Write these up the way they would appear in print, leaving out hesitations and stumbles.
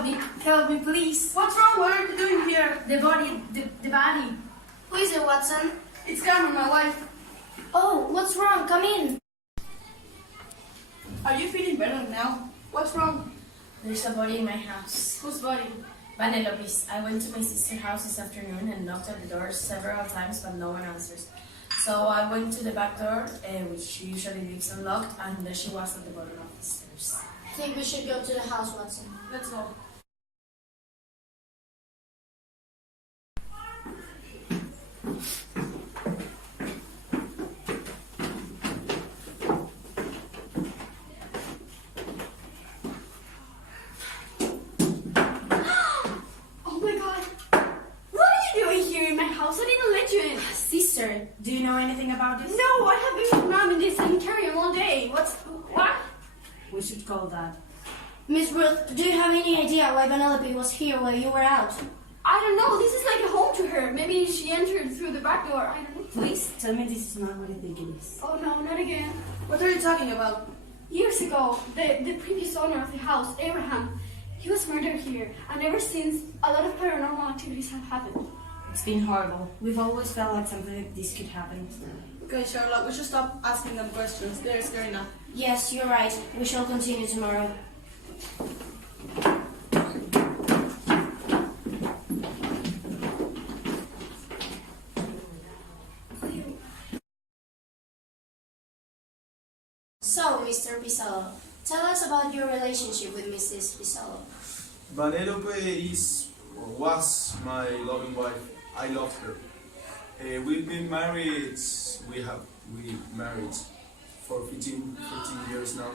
Help me, please. What's wrong? What are you doing here? The body. Who is it, Watson? It's Cameron, my wife. Oh, what's wrong? Come in. Are you feeling better now? What's wrong? There's a body in my house. Whose body? Vanelope's. I went to my sister's house this afternoon and knocked at the door several times, but no one answers. So I went to the back door, which she usually leaves unlocked, and there she was at the bottom of the stairs. I think we should go to the house, Watson. Let's go. I didn't let you in. Sister, do you know anything about this? No, I have been with Mom in this sanitarium all day. What? We should call that. Miss Ruth, do you have any idea why Vanelope was here while you were out? I don't know. This is like a home to her. Maybe she entered through the back door. I don't know. Please tell me this is not what I think it is. Oh no, not again. What are you talking about? Years ago, the previous owner of the house, Abraham, he was murdered here. And ever since, a lot of paranormal activities have happened. It's been horrible. We've always felt like something like this could happen. Okay, Sherlock, we should stop asking them questions. They're scary enough. Yes, you're right. We shall continue tomorrow. So, Mr. Pizzolo, tell us about your relationship with Mrs. Pizzolo. Vanelope was my loving wife. I loved her. We've been married. We married for 15 years now.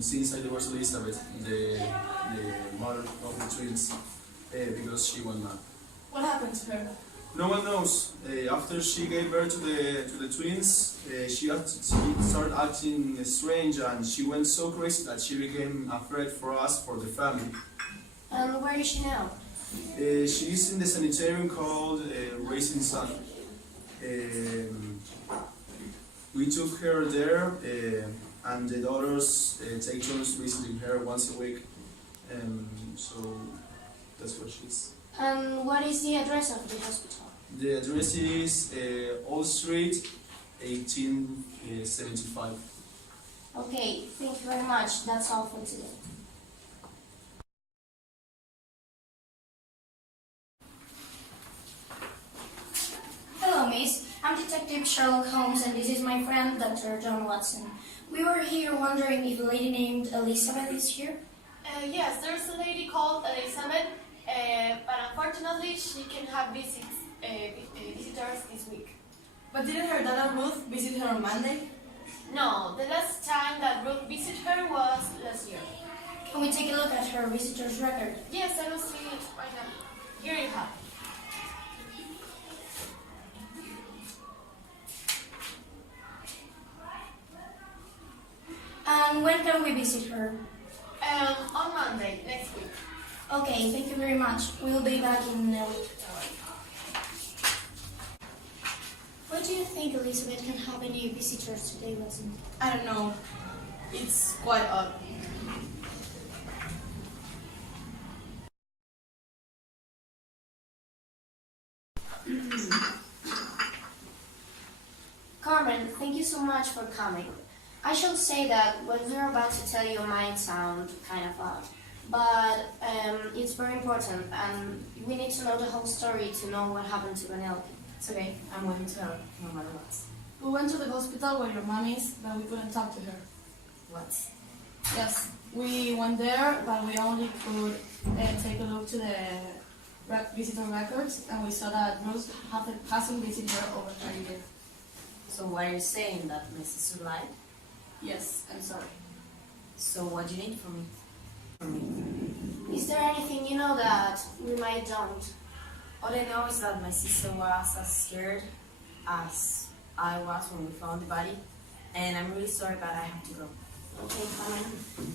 Since I divorced Elizabeth, the mother of the twins, because she went mad. What happened to her? No one knows. After she gave birth to the twins, she started acting strange, and she went so crazy that she became a threat for us, for the family. And where is she now? She's in the sanitarium called Raising Sun. We took her there, and the daughters take turns visiting her once a week. So that's where she is. And what is the address of the hospital? The address is Old Street, 1875. Okay, thank you very much. That's all for today. Hello, Miss. I'm Detective Sherlock Holmes, and this is my friend, Dr. John Watson. We were here wondering if a lady named Elizabeth is here. Yes, there's a lady called Elizabeth, but unfortunately she can have visitors this week. But didn't her daughter Ruth visit her on Monday? No, the last time that Ruth visited her was last year. Can we take a look at her visitor's record? Yes, I will see it right now. Here you have. And when can we visit her? On Monday, next week. Okay, thank you very much. We'll be back in a week. Why do you think Elizabeth can have any visitors today, Watson? I don't know. It's quite odd. Carmen, thank you so much for coming. I shall say that what we're about to tell you might sound kind of odd, but it's very important, and we need to know the whole story to know what happened to Vanelope. It's okay. I'm willing to help, no matter what. We went to the hospital where your mom is, but we couldn't talk to her. What? Yes, we went there, but we only could take a look to the visitor records, and we saw that Ruth hasn't visited her over a year. So why are you saying that my sister lied? Yes, I'm sorry. So what do you need from me? Is there anything you know that we might don't? All I know is that my sister was as scared as I was when we found the body, and I'm really sorry, but I have to go. Okay, Carmen.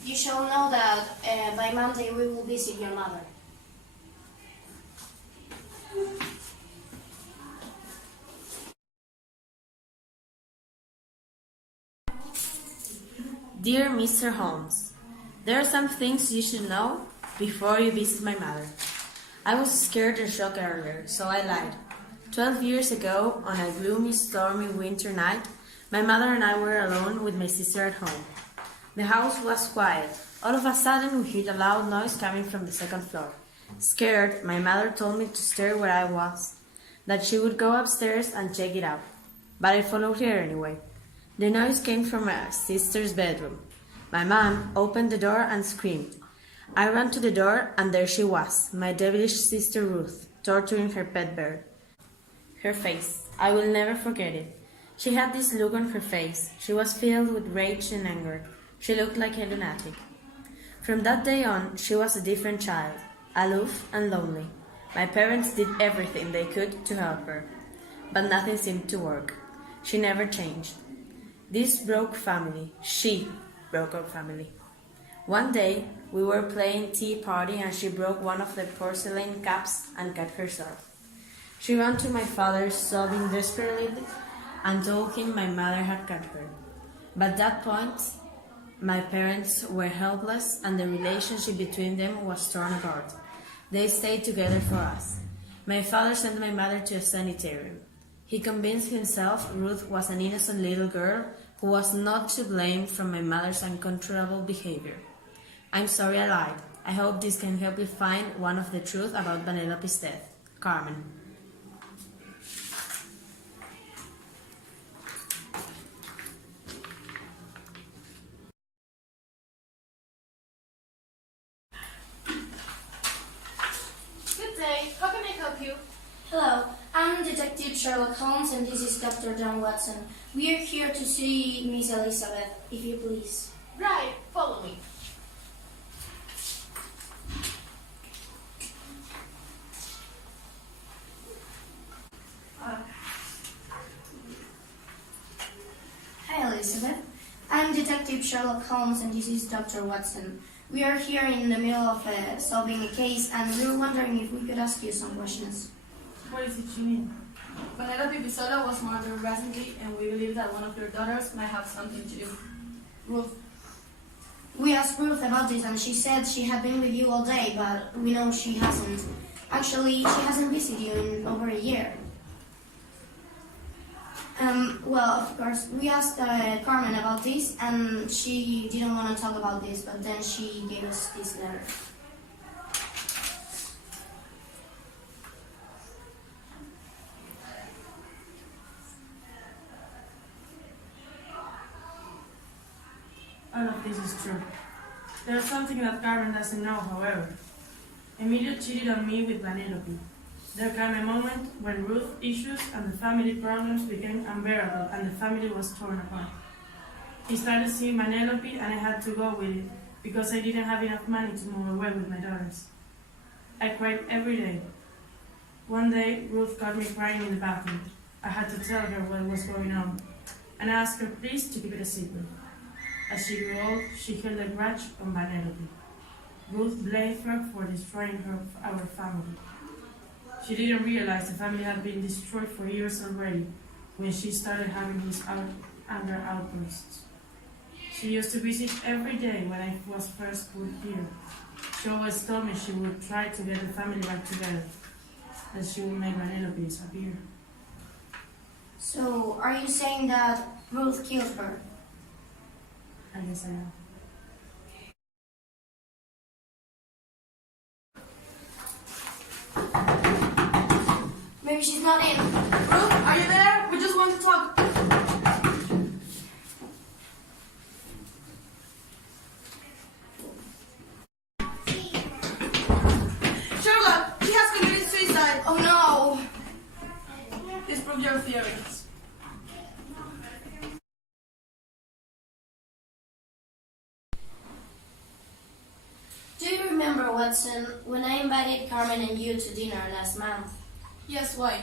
You shall know that by Monday we will visit your mother. Dear Mr. Holmes, there are some things you should know before you visit my mother. I was scared and shocked earlier, so I lied. 12 years ago, on a gloomy, stormy winter night, my mother and I were alone with my sister at home. The house was quiet. All of a sudden, we heard a loud noise coming from the second floor. Scared, my mother told me to stay where I was, that she would go upstairs and check it out. But I followed her anyway. The noise came from my sister's bedroom. My mom opened the door and screamed. I ran to the door, and there she was, my devilish sister Ruth, torturing her pet bird. Her face, I will never forget it. She had this look on her face. She was filled with rage and anger. She looked like a lunatic. From that day on, she was a different child, aloof and lonely. My parents did everything they could to help her, but nothing seemed to work. She never changed. This broke family. She broke our family. One day, we were playing tea party and she broke one of the porcelain cups and cut herself. She ran to my father, sobbing desperately, and told him my mother had cut her. But at that point, my parents were helpless and the relationship between them was torn apart. They stayed together for us. My father sent my mother to a sanitarium. He convinced himself Ruth was an innocent little girl who was not to blame for my mother's uncontrollable behavior. I'm sorry I lied. I hope this can help you find one of the truth about Vanelope's death. Carmen. Good day. How can I help you? Hello, I'm Detective Sherlock Holmes and this is Dr. John Watson. We are here to see Miss Elizabeth, if you please. Right. Follow me. Hi, Elizabeth. I'm Detective Sherlock Holmes and this is Dr. Watson. We are here in the middle of solving a case and we were wondering if we could ask you some questions. What is it you mean? Vanelope Pizzolo was murdered recently, and we believe that one of your daughters might have something to do. Ruth. We asked Ruth about this and she said she had been with you all day, but we know she hasn't. Actually, she hasn't visited you in over a year. Well, of course, we asked Carmen about this and she didn't want to talk about this, but then she gave us this letter. All of this is true. There's something that Carmen doesn't know, however. Emilio cheated on me with Vanelope. There came a moment when Ruth issues and the family problems became unbearable and the family was torn apart. He started seeing Vanelope and I had to go with it because I didn't have enough money to move away with my daughters. I cried every day. One day, Ruth caught me crying in the bathroom. I had to tell her what was going on and I asked her please to keep it a secret. As she grew old, she held a grudge on Vanelope. Ruth blamed her for destroying our family. She didn't realize the family had been destroyed for years already when she started having these anger outbursts. She used to visit every day when I was first put here. She always told me she would try to get the family back together, that she would make Vanelope disappear. So, are you saying that Ruth killed her? I guess I am. Maybe she's not in. Ruth, are you there? We just want to talk. Sherlock, he has committed suicide. Oh no! Disprove your theories. Do you remember, Watson, when I invited Carmen and you to dinner last month? Yes, why?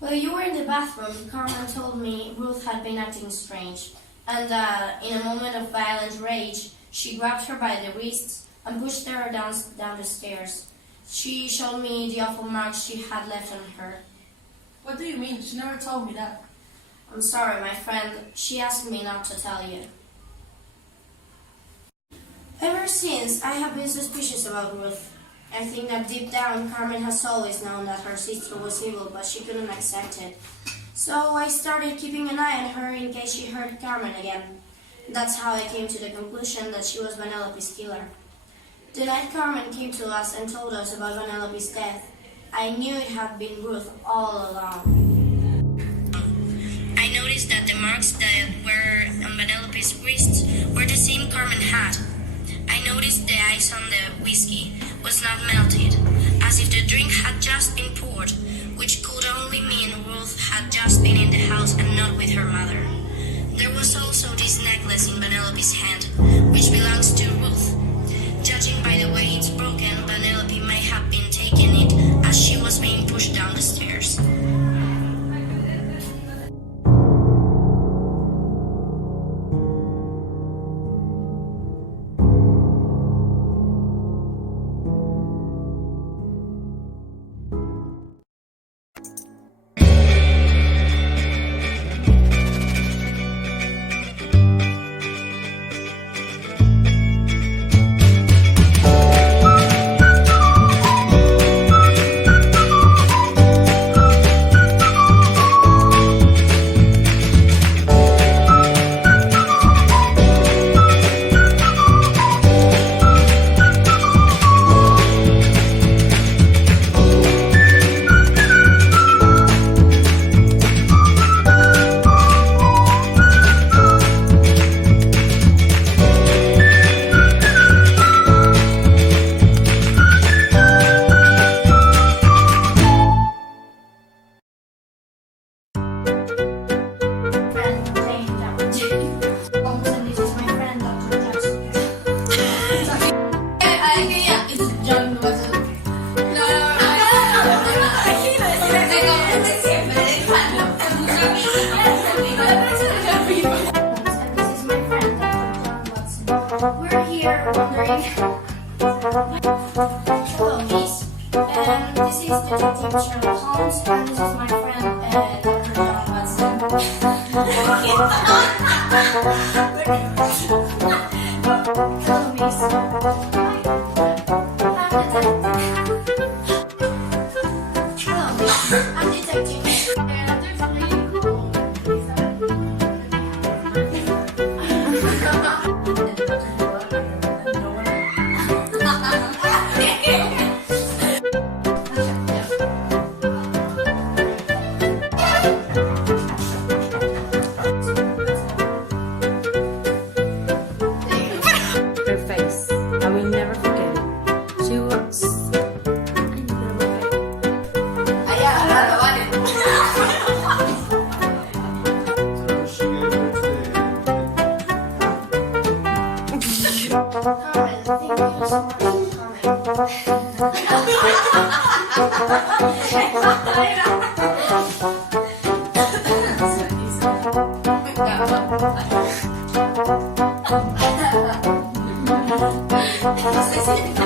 While you were in the bathroom, Carmen told me Ruth had been acting strange, and that in a moment of violent rage, she grabbed her by the wrists and pushed her down the stairs. She showed me the awful marks she had left on her. What do you mean? She never told me that. I'm sorry, my friend. She asked me not to tell you. Ever since, I have been suspicious about Ruth. I think that deep down, Carmen has always known that her sister was evil, but she couldn't accept it. So I started keeping an eye on her in case she hurt Carmen again. That's how I came to the conclusion that she was Vanelope's killer. The night Carmen came to us and told us about Vanelope's death, I knew it had been Ruth all along. I noticed that the marks that were on Vanelope's wrists were the same Carmen had. I noticed the ice on the whiskey was not melted, as if the drink had just been poured, which could only mean Ruth had just been in the house and not with her mother. There was also this necklace in Vanelope's hand, which belongs to Ruth. Judging by the way it's broken, Vanelope may have been taking it as she was being pushed down the stairs. We're here wondering. Hello, miss. This is Detective Sherlock Holmes, and this is my friend, Dr. John Watson. Hello, miss. Hello, miss. I'm Detective. And there's a lady called Her face, I will never forget it. She was. So she gave birth to Carmen, thank you so much for coming.